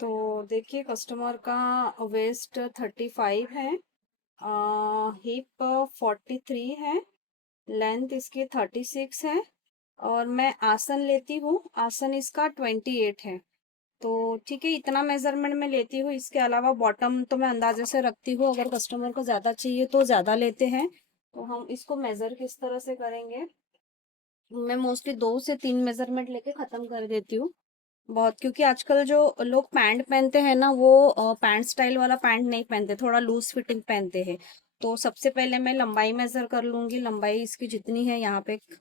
तो देखिए कस्टमर का वेस्ट 35 है, हिप 43 है, लेंथ इसकी 36 है और मैं आसन लेती हूँ, आसन इसका 28 है। तो ठीक है, इतना मेजरमेंट मैं लेती हूँ। इसके अलावा बॉटम तो मैं अंदाजे से रखती हूँ, अगर कस्टमर को ज़्यादा चाहिए तो ज़्यादा लेते हैं। तो हम इसको मेज़र किस तरह से करेंगे, मैं मोस्टली 2 से 3 मेजरमेंट लेके ख़त्म कर देती हूँ। बहुत, क्योंकि आजकल जो लोग पैंट पहनते हैं ना, वो पैंट स्टाइल वाला पैंट नहीं पहनते, थोड़ा लूज फिटिंग पहनते हैं। तो सबसे पहले मैं लंबाई मेजर कर लूंगी। लंबाई इसकी जितनी है, यहाँ पे एक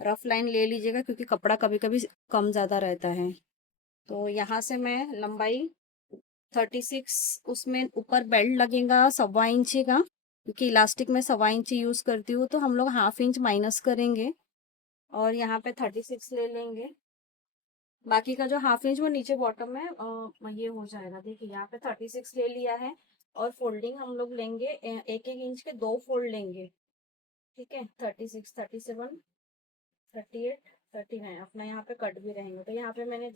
रफ लाइन ले लीजिएगा, क्योंकि कपड़ा कभी कभी कम ज़्यादा रहता है। तो यहाँ से मैं लंबाई 36, उसमें ऊपर बेल्ट लगेगा 1.25 इंची का, क्योंकि इलास्टिक में 1.25 इंची यूज़ करती हूँ, तो हम लोग हाफ इंच माइनस करेंगे और यहाँ पे 36 ले लेंगे। बाकी का जो हाफ इंच वो नीचे बॉटम में ये हो जाएगा। देखिए यहाँ पे 36 ले लिया है और फोल्डिंग हम लोग लेंगे, एक एक इंच के 2 फोल्ड लेंगे। ठीक है, 36, 37, 38, 39 अपना यहाँ पे कट भी रहेंगे। तो यहाँ पे मैंने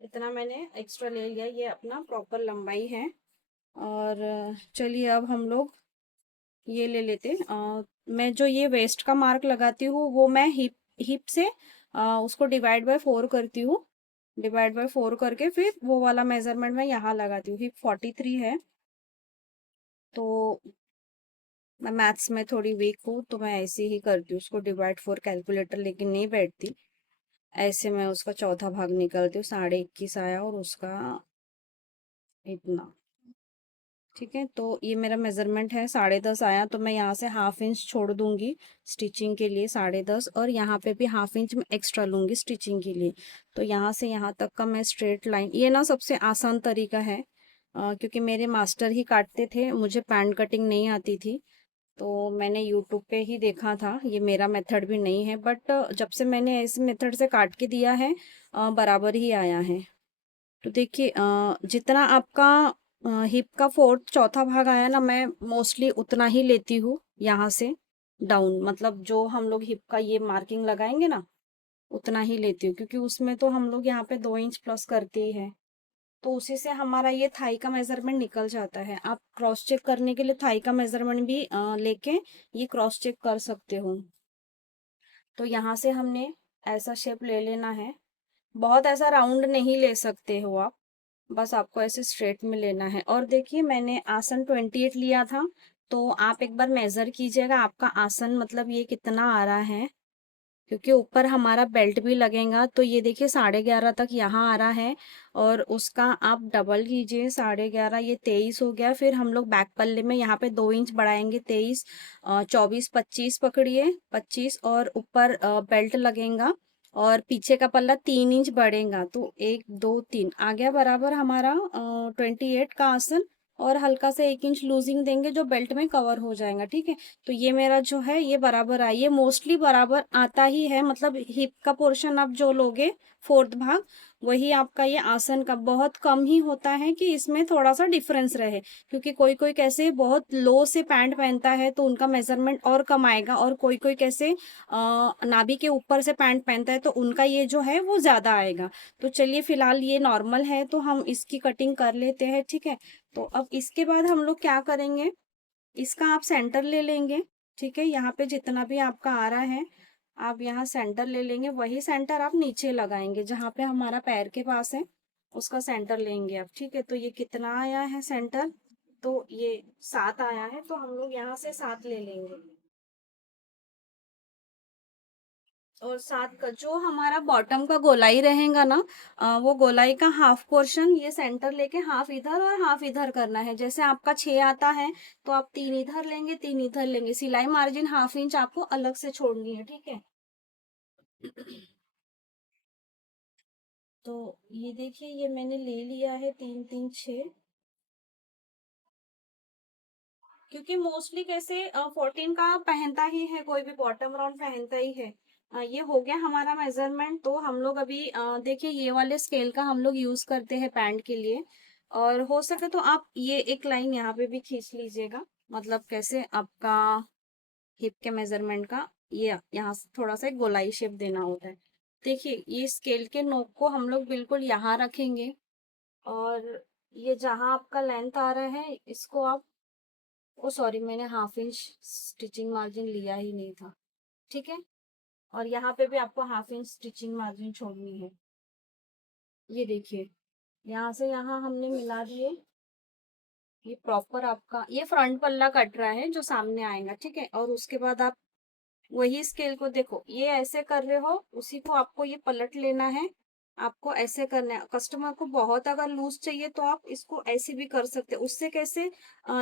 इतना मैंने एक्स्ट्रा ले लिया, ये अपना प्रॉपर लंबाई है। और चलिए अब हम लोग ये ले लेते। मैं जो ये वेस्ट का मार्क लगाती हूँ वो मैं हिप हिप से उसको डिवाइड बाय 4 करती हूँ। डिवाइड बाय 4 करके फिर वो वाला मेजरमेंट मैं यहाँ लगाती हूँ। हिप 43 है, तो मैं मैथ्स में थोड़ी वीक हूँ, तो मैं ऐसे ही करती हूँ उसको डिवाइड 4, कैलकुलेटर लेकिन नहीं बैठती। ऐसे मैं उसका चौथा भाग निकालती हूँ, 21.5 आया और उसका इतना। ठीक है, तो ये मेरा मेजरमेंट है, 10.5 आया, तो मैं यहाँ से हाफ इंच छोड़ दूंगी स्टिचिंग के लिए, 10.5, और यहाँ पे भी हाफ इंच में एक्स्ट्रा लूंगी स्टिचिंग के लिए। तो यहाँ से यहाँ तक का मैं स्ट्रेट लाइन, ये ना सबसे आसान तरीका है, क्योंकि मेरे मास्टर ही काटते थे, मुझे पैंट कटिंग नहीं आती थी। तो मैंने यूट्यूब पे ही देखा था, ये मेरा मेथड भी नहीं है, बट जब से मैंने इस मेथड से काट के दिया है बराबर ही आया है। तो देखिए जितना आपका हिप का फोर्थ चौथा भाग आया ना, मैं मोस्टली उतना ही लेती हूँ यहाँ से डाउन, मतलब जो हम लोग हिप का ये मार्किंग लगाएंगे ना, उतना ही लेती हूँ, क्योंकि उसमें तो हम लोग यहाँ पे 2 इंच प्लस करते ही हैं। तो उसी से हमारा ये थाई का मेजरमेंट निकल जाता है। आप क्रॉस चेक करने के लिए थाई का मेजरमेंट भी लेके ये क्रॉस चेक कर सकते हो। तो यहाँ से हमने ऐसा शेप ले लेना है, बहुत ऐसा राउंड नहीं ले सकते हो आप, बस आपको ऐसे स्ट्रेट में लेना है। और देखिए मैंने आसन 28 लिया था, तो आप एक बार मेजर कीजिएगा आपका आसन मतलब ये कितना आ रहा है, क्योंकि ऊपर हमारा बेल्ट भी लगेगा। तो ये देखिए 11.5 तक यहाँ आ रहा है, और उसका आप डबल कीजिए, 11.5 ये 23 हो गया। फिर हम लोग बैक पल्ले में यहाँ पे 2 इंच बढ़ाएंगे, 23, 24, 25 पकड़िए, 25, और ऊपर बेल्ट लगेगा और पीछे का पल्ला 3 इंच बढ़ेगा, तो 1, 2, 3 आ गया बराबर हमारा 28 का आसन। और हल्का से 1 इंच लूजिंग देंगे जो बेल्ट में कवर हो जाएगा। ठीक है, तो ये मेरा जो है ये बराबर आई, ये मोस्टली बराबर आता ही है, मतलब हिप का पोर्शन आप जो लोगे फोर्थ भाग, वही आपका ये आसन का, बहुत कम ही होता है कि इसमें थोड़ा सा डिफरेंस रहे, क्योंकि कोई कोई कैसे बहुत लो से पैंट पहनता है तो उनका मेजरमेंट और कम आएगा, और कोई कोई कैसे नाभि के ऊपर से पैंट पहनता है तो उनका ये जो है वो ज्यादा आएगा। तो चलिए फिलहाल ये नॉर्मल है, तो हम इसकी कटिंग कर लेते हैं। ठीक है, तो अब इसके बाद हम लोग क्या करेंगे, इसका आप सेंटर ले लेंगे। ठीक है, यहाँ पे जितना भी आपका आ रहा है आप यहाँ सेंटर ले लेंगे, वही सेंटर आप नीचे लगाएंगे जहाँ पे हमारा पैर के पास है, उसका सेंटर लेंगे आप। ठीक है, तो ये कितना आया है सेंटर, तो ये 7 आया है, तो हम लोग यहाँ से 7 ले लेंगे। और 7 का जो हमारा बॉटम का गोलाई रहेगा ना, वो गोलाई का हाफ पोर्शन ये सेंटर लेके हाफ इधर और हाफ इधर करना है। जैसे आपका 6 आता है तो आप 3 इधर लेंगे, 3 इधर लेंगे, सिलाई मार्जिन हाफ इंच आपको अलग से छोड़नी है। ठीक है, तो ये देखिए ये मैंने ले लिया है 3, 3, 6, क्योंकि मोस्टली कैसे 14 का पहनता ही है, कोई भी बॉटम राउंड पहनता ही है। ये हो गया हमारा मेजरमेंट। तो हम लोग अभी देखिए ये वाले स्केल का हम लोग यूज करते हैं पैंट के लिए, और हो सके तो आप ये एक लाइन यहाँ पे भी खींच लीजिएगा, मतलब कैसे आपका हिप के मेजरमेंट का ये यहाँ से थोड़ा सा एक गोलाई शेप देना होता है। देखिए ये स्केल के नोक को हम लोग बिल्कुल यहाँ रखेंगे, और ये जहाँ आपका लेंथ आ रहा है इसको आप, ओ सॉरी मैंने हाफ इंच स्टिचिंग मार्जिन लिया ही नहीं था, ठीक है। और यहाँ पे भी आपको हाफ इंच स्टिचिंग मार्जिन छोड़नी है। ये देखिए यहाँ से यहाँ हमने मिला दिए। ये प्रॉपर आपका ये फ्रंट पल्ला कट रहा है जो सामने आएगा, ठीक है। और उसके बाद आप वही स्केल को देखो, ये ऐसे कर रहे हो, उसी को आपको ये पलट लेना है। आपको ऐसे करना है। कस्टमर को बहुत अगर लूज चाहिए तो आप इसको ऐसे भी कर सकते हो। उससे कैसे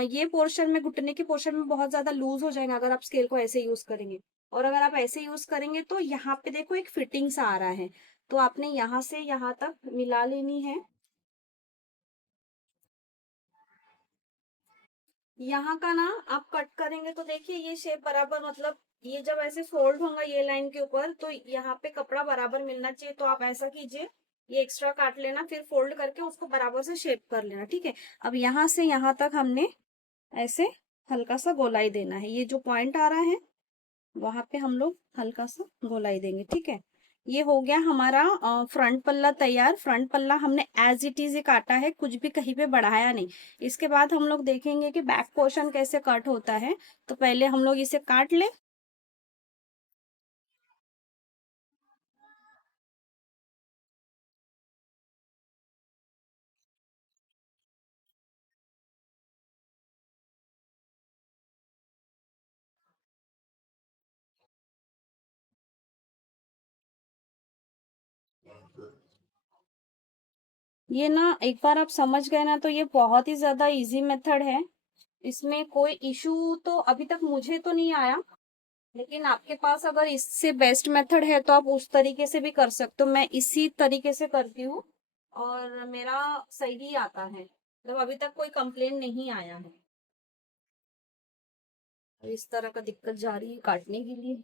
ये पोर्शन में, घुटने के पोर्शन में बहुत ज्यादा लूज हो जाएगा अगर आप स्केल को ऐसे यूज करेंगे। और अगर आप ऐसे यूज करेंगे तो यहाँ पे देखो एक फिटिंग सा आ रहा है, तो आपने यहाँ से यहाँ तक मिला लेनी है। यहाँ का ना आप कट करेंगे तो देखिए ये शेप बराबर, मतलब ये जब ऐसे फोल्ड होगा ये लाइन के ऊपर, तो यहाँ पे कपड़ा बराबर मिलना चाहिए। तो आप ऐसा कीजिए, ये एक्स्ट्रा काट लेना, फिर फोल्ड करके उसको बराबर से शेप कर लेना, ठीक है। अब यहाँ से यहाँ तक हमने ऐसे हल्का सा गोलाई देना है। ये जो पॉइंट आ रहा है वहां पे हम लोग हल्का सा गोलाई देंगे, ठीक है। ये हो गया हमारा फ्रंट पल्ला तैयार। फ्रंट पल्ला हमने एज इट इज ही काटा है, कुछ भी कहीं पे बढ़ाया नहीं। इसके बाद हम लोग देखेंगे कि बैक पोर्शन कैसे कट होता है। तो पहले हम लोग इसे काट ले। ये ना एक बार आप समझ गए ना तो ये बहुत ही ज्यादा इजी मेथड है। इसमें कोई इशू तो अभी तक मुझे तो नहीं आया, लेकिन आपके पास अगर इससे बेस्ट मेथड है तो आप उस तरीके से भी कर सकते हो। मैं इसी तरीके से करती हूँ और मेरा सही आता है, मतलब अभी तक कोई कंप्लेन नहीं आया है। और इस तरह का दिक्कत जा रही है काटने के लिए।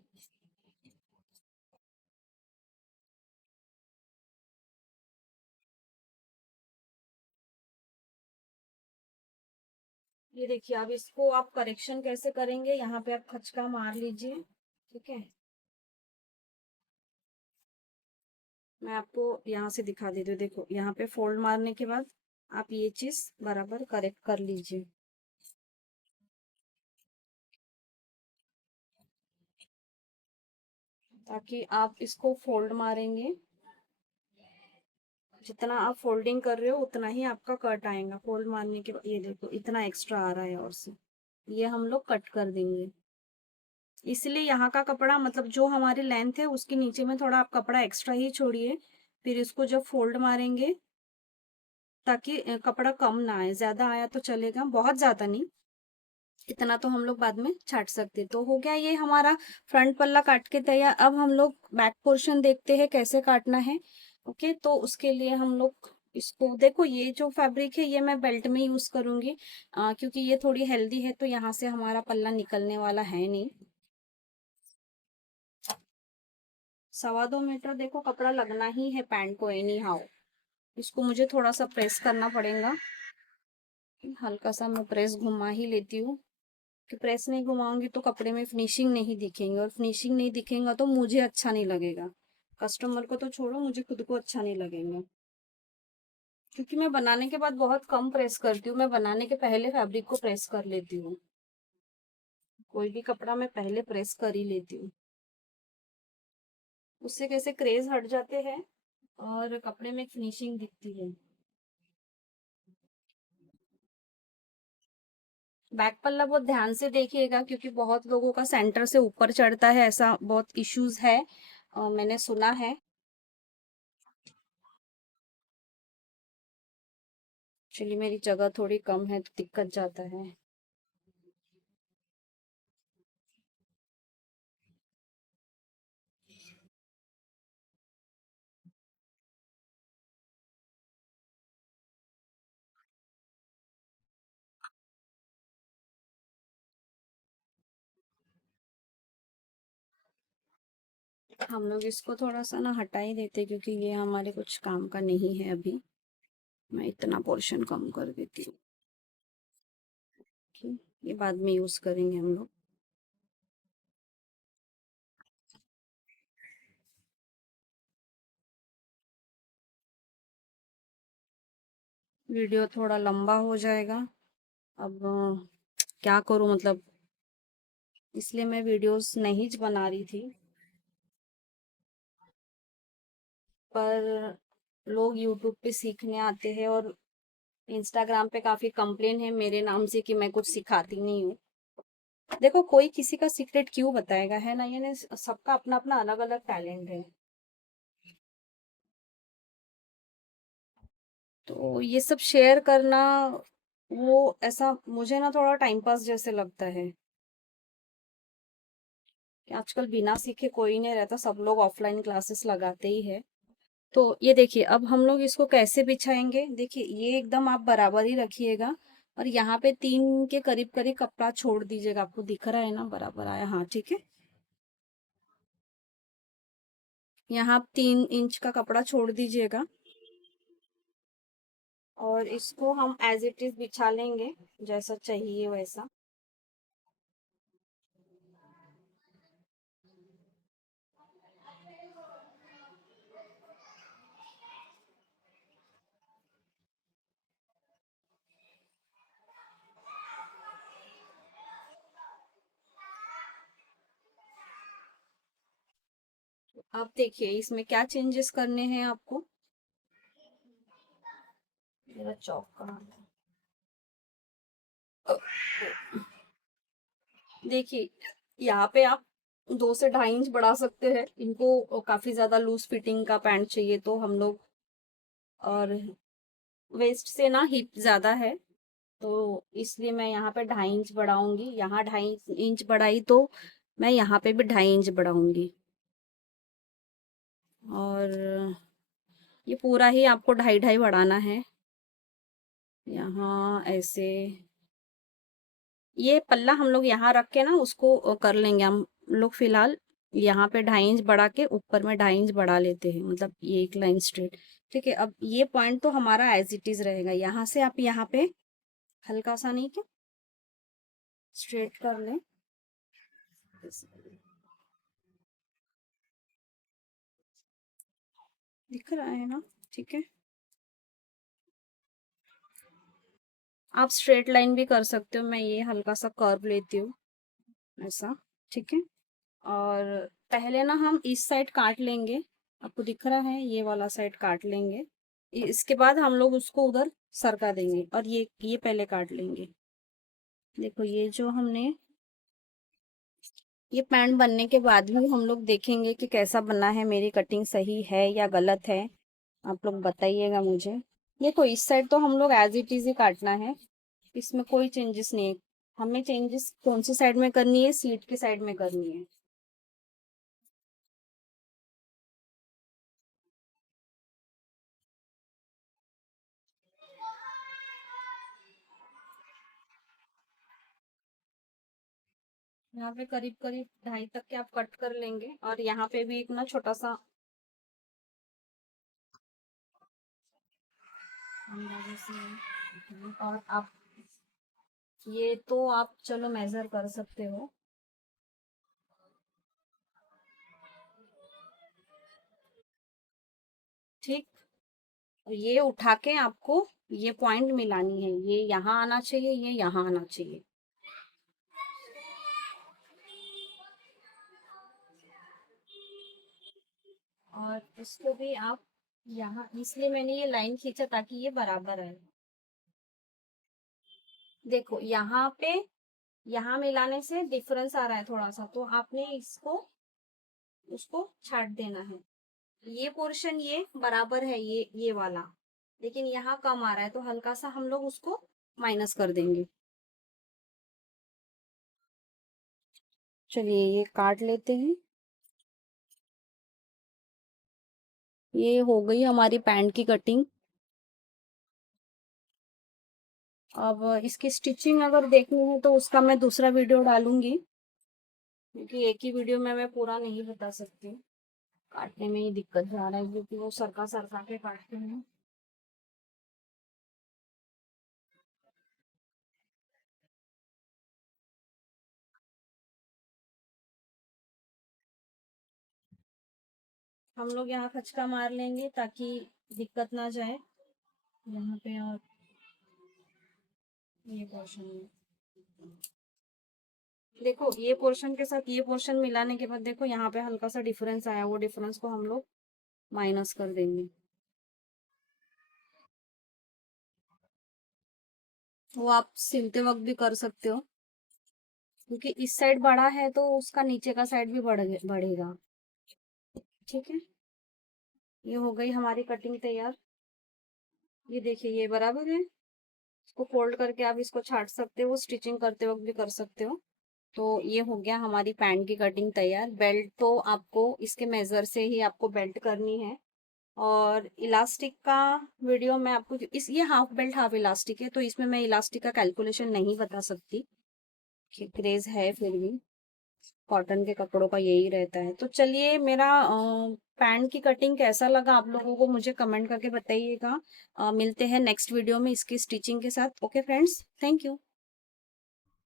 ये देखिए अब इसको आप करेक्शन कैसे करेंगे, यहाँ पे आप खचका मार लीजिए, ठीक है। मैं आपको यहाँ से दिखा देती हूँ, देखो यहाँ पे फोल्ड मारने के बाद आप ये चीज बराबर करेक्ट कर लीजिए, ताकि आप इसको फोल्ड मारेंगे, जितना आप फोल्डिंग कर रहे हो उतना ही आपका कट आएगा। फोल्ड मारने के बाद ये देखो इतना एक्स्ट्रा आ रहा है, और से ये हम लोग कट कर देंगे। इसलिए यहाँ का कपड़ा, मतलब जो हमारी लेंथ है उसके नीचे में थोड़ा आप कपड़ा एक्स्ट्रा ही छोड़िए। फिर इसको जब फोल्ड मारेंगे, ताकि कपड़ा कम ना आए, ज्यादा आया तो चलेगा, बहुत ज्यादा नहीं, इतना तो हम लोग बाद में छाट सकते। तो हो गया ये हमारा फ्रंट पल्ला काट के तैयार। अब हम लोग बैक पोर्शन देखते हैं कैसे काटना है। ओके, तो उसके लिए हम लोग इसको देखो, ये जो फैब्रिक है ये मैं बेल्ट में यूज करूंगी, क्योंकि ये थोड़ी हेल्दी है, तो यहाँ से हमारा पल्ला निकलने वाला है नहीं। 2.25 मीटर देखो कपड़ा लगना ही है पैंट को एनी हाउ। इसको मुझे थोड़ा सा प्रेस करना पड़ेगा, हल्का सा मैं प्रेस घुमा ही लेती हूँ, कि प्रेस नहीं घुमाऊंगी तो कपड़े में फिनिशिंग नहीं दिखेंगे, और फिनिशिंग नहीं दिखेगा तो मुझे अच्छा नहीं लगेगा। कस्टमर को तो छोड़ो, मुझे खुद को अच्छा नहीं लगेगा। क्योंकि मैं बनाने के बाद बहुत कम प्रेस करती हूँ, मैं बनाने के पहले फैब्रिक को प्रेस कर लेती हूँ। कोई भी कपड़ा मैं पहले प्रेस कर ही लेती हूँ। उससे कैसे क्रेज हट जाते हैं और कपड़े में फिनिशिंग दिखती है। बैक पल्ला बहुत ध्यान से देखिएगा, क्योंकि बहुत लोगों का सेंटर से ऊपर चढ़ता है, ऐसा बहुत इश्यूज है, मैंने सुना है। एक्चुअली मेरी जगह थोड़ी कम है तो दिक्कत जाता है। हम लोग इसको थोड़ा सा ना हटा ही देते, क्योंकि ये हमारे कुछ काम का नहीं है अभी। मैं इतना पोर्शन कम कर देती हूँ कि ये बाद में यूज करेंगे हम लोग। वीडियो थोड़ा लंबा हो जाएगा। अब क्या करूं, मतलब इसलिए मैं वीडियोस नहीं बना रही थी। पर लोग यूट्यूब पे सीखने आते हैं और इंस्टाग्राम पे काफी कंप्लेन है मेरे नाम से कि मैं कुछ सिखाती नहीं हूँ। देखो, कोई किसी का सीक्रेट क्यों बताएगा, है ना? ये सबका अपना अपना अलग अलग टैलेंट है। तो ये सब शेयर करना, वो ऐसा मुझे ना थोड़ा टाइम पास जैसे लगता है कि आजकल बिना सीखे कोई नहीं रहता, सब लोग ऑफलाइन क्लासेस लगाते ही है। तो ये देखिए, अब हम लोग इसको कैसे बिछाएंगे। देखिए, ये एकदम आप बराबर ही रखिएगा और यहाँ पे 3 के करीब करीब कपड़ा छोड़ दीजिएगा। आपको दिख रहा है ना, बराबर आया? हाँ, ठीक है। यहाँ आप 3 इंच का कपड़ा छोड़ दीजिएगा और इसको हम एज इट इज बिछा लेंगे, जैसा चाहिए वैसा। आप देखिए इसमें क्या चेंजेस करने हैं आपको। मेरा चौक कहाँ है? देखिए, यहाँ पे आप 2 से 2.5 इंच बढ़ा सकते हैं इनको। काफी ज्यादा लूज फिटिंग का पैंट चाहिए तो हम लोग, और वेस्ट से ना हिप ज्यादा है तो इसलिए मैं यहाँ पे 2.5 इंच बढ़ाऊंगी। यहाँ 2.5 इंच बढ़ाई तो मैं यहाँ पे भी 2.5 इंच बढ़ाऊंगी। और ये पूरा ही आपको 2.5 2.5 बढ़ाना है। यहाँ ऐसे ये पल्ला हम लोग यहाँ रख के ना उसको कर लेंगे हम लोग। फिलहाल यहाँ पे 2.5 इंच बढ़ा के ऊपर में 2.5 इंच बढ़ा लेते हैं, मतलब ये एक लाइन स्ट्रेट। ठीक है, अब ये पॉइंट तो हमारा एज इट इज रहेगा। यहाँ से आप यहाँ पे हल्का सा नहीं, क्या स्ट्रेट कर लें। दिख रहा है ना? ठीक है। आप स्ट्रेट लाइन भी कर सकते हो, मैं ये हल्का सा कर्व लेती हूँ ऐसा। ठीक है। और पहले ना हम इस साइड काट लेंगे। आपको दिख रहा है, ये वाला साइड काट लेंगे। इसके बाद हम लोग उसको उधर सरका देंगे और ये पहले काट लेंगे। देखो, ये जो हमने ये पैंट बनने के बाद भी हम लोग देखेंगे कि कैसा बना है, मेरी कटिंग सही है या गलत है। आप लोग बताइएगा मुझे। देखो, इस साइड तो हम लोग एज इट इज ही काटना है, इसमें कोई चेंजेस नहीं है। हमें चेंजेस कौन सी साइड में करनी है? सीट की साइड में करनी है। यहाँ पे करीब करीब 2.5 तक के आप कट कर लेंगे और यहाँ पे भी एक ना छोटा सा अंदाजे से। और आप ये तो आप चलो मेजर कर सकते हो। ठीक। ये उठा के आपको ये पॉइंट मिलानी है, ये यहाँ आना चाहिए, ये यहाँ आना चाहिए। और इसको भी आप यहाँ, इसलिए मैंने ये लाइन खींचा ताकि ये बराबर आए। देखो, यहाँ पे यहाँ मिलाने से डिफरेंस आ रहा है थोड़ा सा, तो आपने इसको उसको छाट देना है। ये पोर्शन ये बराबर है, ये वाला, लेकिन यहाँ कम आ रहा है तो हल्का सा हम लोग उसको माइनस कर देंगे। चलिए, ये काट लेते हैं। ये हो गई हमारी पैंट की कटिंग। अब इसकी स्टिचिंग अगर देखनी है तो उसका मैं दूसरा वीडियो डालूंगी, क्योंकि एक ही वीडियो में मैं पूरा नहीं बता सकती। काटने में ही दिक्कत जा रहा है क्योंकि वो सरका सरका के काटते हैं। हम लोग यहाँ खचका मार लेंगे ताकि दिक्कत ना जाए यहाँ पे। और ये पोर्शन देखो, ये पोर्शन के साथ ये पोर्शन मिलाने के बाद देखो यहाँ पे हल्का सा डिफरेंस आया, वो डिफरेंस को हम लोग माइनस कर देंगे। वो आप सिलते वक्त भी कर सकते हो, क्योंकि इस साइड बड़ा है तो उसका नीचे का साइड भी बढ़ेगा। ठीक है, ये हो गई हमारी कटिंग तैयार। ये देखिए, ये बराबर है। इसको फोल्ड करके आप इसको छाट सकते हो, स्टिचिंग करते वक्त भी कर सकते हो। तो ये हो गया हमारी पैंट की कटिंग तैयार। बेल्ट तो आपको इसके मेजर से ही आपको बेल्ट करनी है। और इलास्टिक का वीडियो मैं आपको, इस ये हाफ बेल्ट हाफ इलास्टिक है, तो इसमें मैं इलास्टिक का कैलकुलेशन नहीं बता सकती, कि क्रेज है फिर भी कॉटन के कपड़ों का यही रहता है। तो चलिए, मेरा पैंट की कटिंग कैसा लगा आप लोगों को मुझे कमेंट करके बताइएगा। मिलते हैं नेक्स्ट वीडियो में इसकी स्टिचिंग के साथ। Okay friends, thank you.